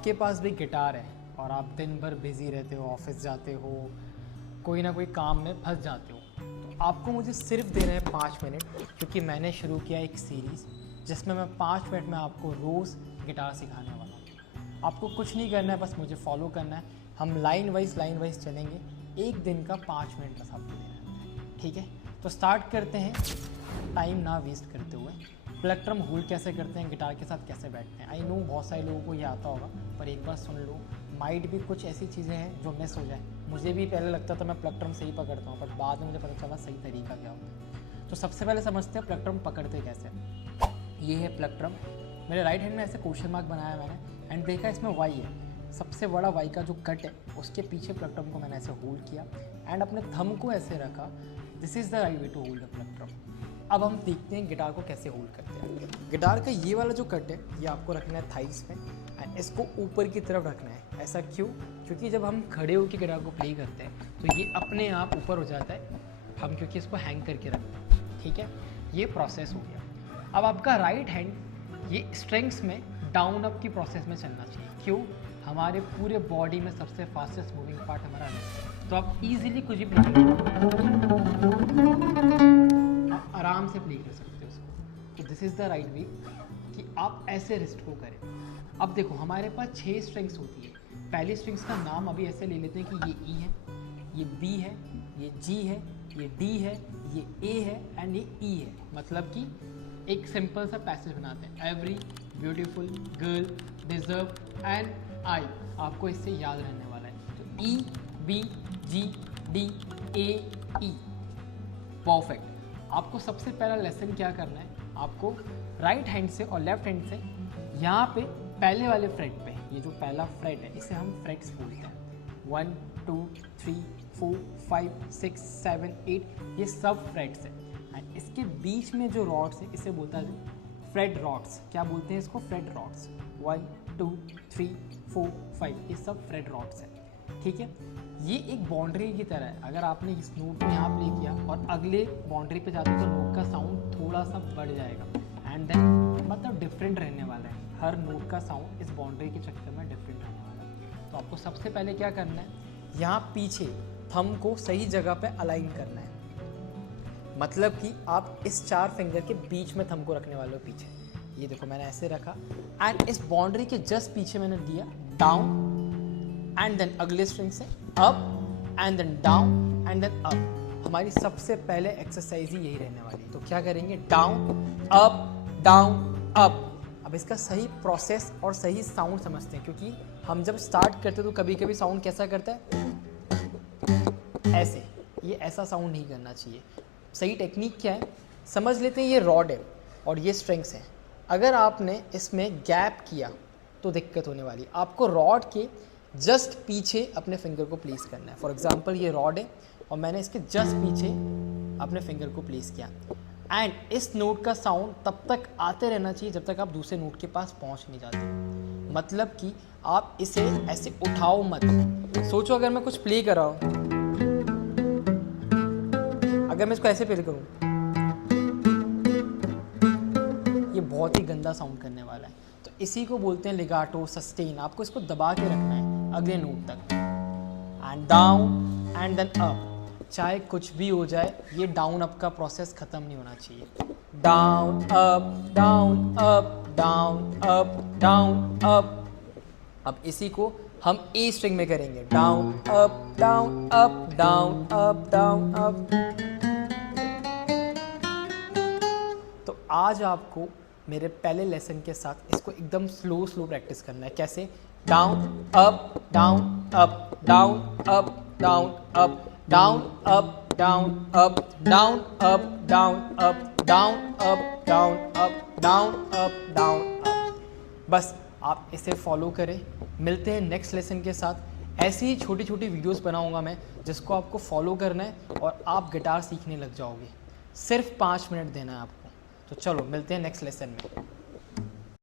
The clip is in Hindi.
आपके पास भी गिटार है और आप दिन भर बिजी रहते हो, ऑफिस जाते हो, कोई ना कोई काम में फंस जाते हो, तो आपको मुझे सिर्फ देना है 5 मिनट, क्योंकि मैंने शुरू किया एक सीरीज़ जिसमें मैं 5 मिनट में आपको रोज़ गिटार सिखाने वाला हूँ। आपको कुछ नहीं करना है, बस मुझे फॉलो करना है। हम लाइन वाइज चलेंगे, एक दिन का 5 मिनट बस आपको देना है, ठीक है? तो स्टार्ट करते हैं टाइम ना वेस्ट करते हुए। प्लेक्ट्रम होल्ड कैसे करते हैं, गिटार के साथ कैसे बैठते हैं। आई नो बहुत सारे लोगों को ये आता होगा, पर एक बार सुन लो, माइट भी कुछ ऐसी चीज़ें हैं जो मिस हो जाए। मुझे भी पहले लगता था मैं प्लेक्ट्रम से ही पकड़ता हूँ, बट बाद में मुझे पता चला सही तरीका क्या होता है। तो सबसे पहले समझते हैं प्लेक्ट्रम पकड़ते कैसे। ये है प्लेक्ट्रम, मेरे राइट हैंड में ऐसे क्वेश्चन मार्क बनाया मैंने एंड देखा इसमें वाई है। सबसे बड़ा वाई का जो कट है उसके पीछे प्लेक्ट्रम को मैंने ऐसे होल्ड किया एंड अपने थंब को ऐसे रखा। This is the right way to hold the plectrum. अब हम देखते हैं गिटार को कैसे होल्ड करते हैं। गिटार का ये वाला जो कट है ये आपको रखना है थाइस में एंड इसको ऊपर की तरफ रखना है। ऐसा क्यों? क्योंकि जब हम खड़े होकर गिटार को प्ले करते हैं तो ये अपने आप ऊपर हो जाता है, हम क्योंकि इसको हैंग करके रखते हैं, ठीक है? ये प्रोसेस हो गया। अब आपका राइट हैंड ये स्ट्रेंग्स में डाउन अप की प्रोसेस में चलना चाहिए। क्यों? हमारे पूरे बॉडी में सबसे फास्टेस्ट मूविंग पार्ट हमारा रिस्ट है, तो आप इजीली कुछ भी प्ले आप आराम से प्ले कर सकते हो उसको। तो दिस इज़ द राइट वे कि आप ऐसे रिस्ट को करें। अब देखो हमारे पास 6 स्ट्रिंग्स होती है। पहली स्ट्रिंग्स का नाम अभी ऐसे ले लेते हैं कि ये ई है, ये बी है, ये जी है, ये डी है, ये ए है एंड ये ई है। मतलब कि एक सिंपल सा पैसेज बनाते हैं, every beautiful girl deserve and I. आपको इससे याद रहने वाला है। तो E B G D A E, perfect. आपको सबसे पहला लेसन क्या करना है, आपको राइट हैंड से और लेफ्ट हैंड से यहाँ पे पहले वाले फ्रेट पे, ये जो पहला फ्रेट है इसे हम फ्रेट्स बोलते हैं। 1 2 3 4 5 6 7 8 ये सब फ्रेट्स हैं एंड इसके बीच में जो रॉड्स है इसे बोलता है फ्रेट रॉड्स। क्या बोलते हैं इसको? Freight rods. 1 2 3 4 5 ये सब फ्रेट रॉड्स हैं, ठीक है? ये एक बाउंड्री की तरह है। अगर आपने इस नोट में यहाँ प्ले किया और अगले बाउंड्री पे जाते तो नोट का साउंड थोड़ा सा बढ़ जाएगा एंड देन मतलब डिफरेंट रहने वाला है। हर नोट का साउंड इस बाउंड्री के चक्कर में डिफरेंट रहने वाला है। तो आपको सबसे पहले क्या करना है, यहाँ पीछे थंब को सही जगह पे अलाइन करना है। मतलब कि आप इस 4 फिंगर के बीच में थंब को रखने वाले हो पीछे। ये देखो मैंने ऐसे रखा एंड इस बाउंड्री के जस्ट पीछे मैंने दिया डाउन एंड देन अगले स्ट्रिंग से up and then down and then up. हमारी सबसे पहले एक्सरसाइज ही यही रहने वाली है। तो क्या करेंगे, डाउन अप अप। अब इसका सही प्रोसेस और सही साउंड समझते हैं, क्योंकि हम जब स्टार्ट करते तो कभी कभी साउंड कैसा करता है, ऐसे। ये ऐसा साउंड नहीं करना चाहिए। सही टेक्निक क्या है समझ लेते हैं। ये रॉड है और ये स्ट्रिंग्स हैं। अगर आपने इसमें गैप किया तो दिक्कत होने वाली। आपको रॉड के जस्ट पीछे अपने फिंगर को प्लेस करना है। फॉर एग्जांपल ये रॉड है और मैंने इसके जस्ट पीछे अपने फिंगर को प्लेस किया एंड इस नोट का साउंड तब तक आते रहना चाहिए जब तक आप दूसरे नोट के पास पहुंच नहीं जाते। मतलब कि आप इसे ऐसे उठाओ मत। सोचो अगर मैं कुछ प्ले कर रहा हूँ, अगर मैं इसको ऐसे प्ले करूँ, ये बहुत ही गंदा साउंड करने वाला है। तो इसी को बोलते हैं लिगाटो सस्टेन। आपको इसको दबा के रखना है अगले नोट तक and down and then up. चाहे कुछ भी हो जाए, ये डाउन अप का प्रोसेस खत्म नहीं होना चाहिए। Down up down up down up down up. अब इसी को हम ए स्ट्रिंग में करेंगे, down up down up down up down up. तो आज आपको मेरे पहले लेसन के साथ इसको एकदम स्लो प्रैक्टिस करना है। कैसे? Down up down up down up down up down up down up down up down up down up down up down up down up. बस आप इसे फॉलो करें। मिलते हैं नेक्स्ट लेसन के साथ। ऐसी ही छोटी छोटी वीडियोस बनाऊंगा मैं जिसको आपको फॉलो करना है और आप गिटार सीखने लग जाओगे। सिर्फ 5 मिनट देना है आपको। तो चलो मिलते हैं नेक्स्ट लेसन में।